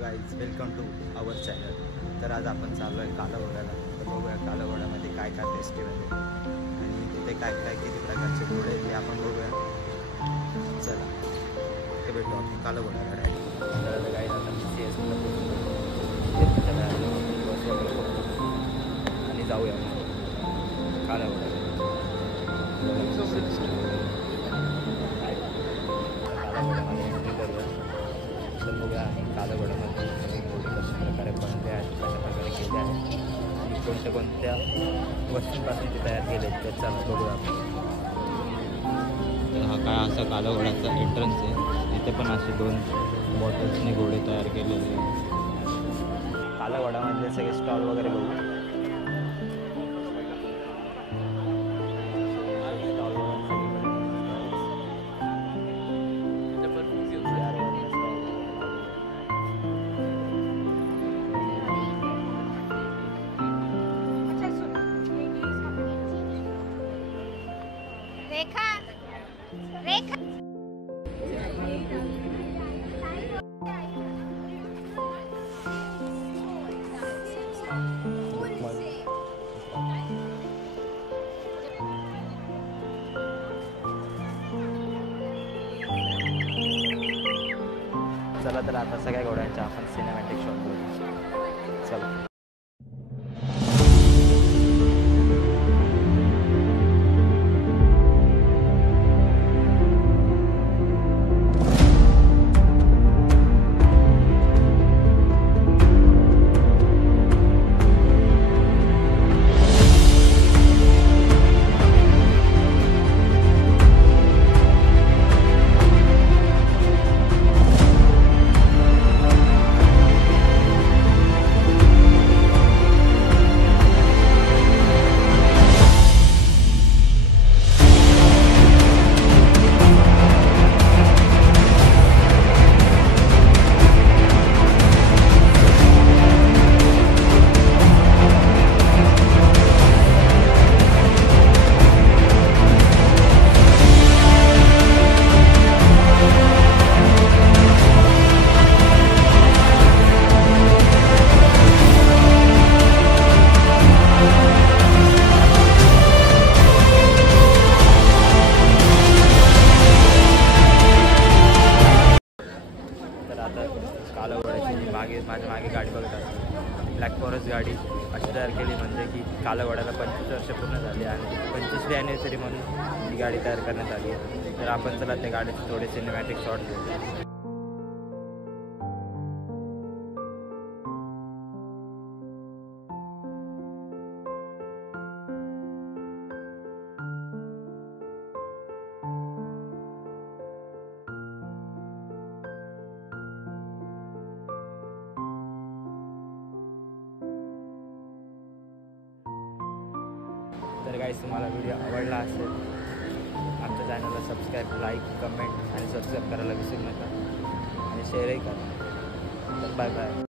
Guys welcome to our channel. तर आज आपण चाललो आहे कालाघोड्याला. तर बघूया कालाघोड्यामध्ये काय काय फेस्टिवल आहे आणि तिथे काय काय किती प्रकारचे घोडे आहेत ते आपण बघूया. चला ते भेटू आपण कालाघोड्याला डायरेक्ट. तर गाईज आता आणि जाऊया कालाघोड्याला. तर बघूया कालाघोड्यामध्ये नवीन घोडे कशा प्रकारे बनले आहेत, कशा प्रकारे केले आहेत आणि कोणत्या कोणत्या वस्तूंपासून ते तयार केले आहेत त्याचा बघूया आपण. तर हा काय असा कालाघोड्याचा एंट्रन्स आहे. इथे पण असे 2 बॉटल्सने घोडे तयार केलेले आहेत. कालाघोड्यामधले सगळे स्टॉल वगैरे बघू. रेखा रेखा चला तर आता सगळ्या घोड्यांच्या आपण सिनेमॅटिक शॉट बघू. चला. कालाघोड्याची माझ्या मागे गाडी बघत असते. ब्लॅक फॉरेस्ट गाडी अशी तयार केली म्हणजे की कालाघोड्याला 25 वर्ष पूर्ण झाली आणि 25वी ॲनिव्हर्सरी म्हणून ही गाडी तयार करण्यात आली आहे. तर आपण चला त्या गाडीचे थोडे सिनेमॅटिक शॉट घेऊ. तर गाईस तुम्हाला व्हिडिओ आवडला असेल आमच्या चॅनलला सबस्क्राईब, लाईक, कमेंट आणि सबस्क्राईब करायला विसरू नका आणि शेअरही करा. तर बाय बाय.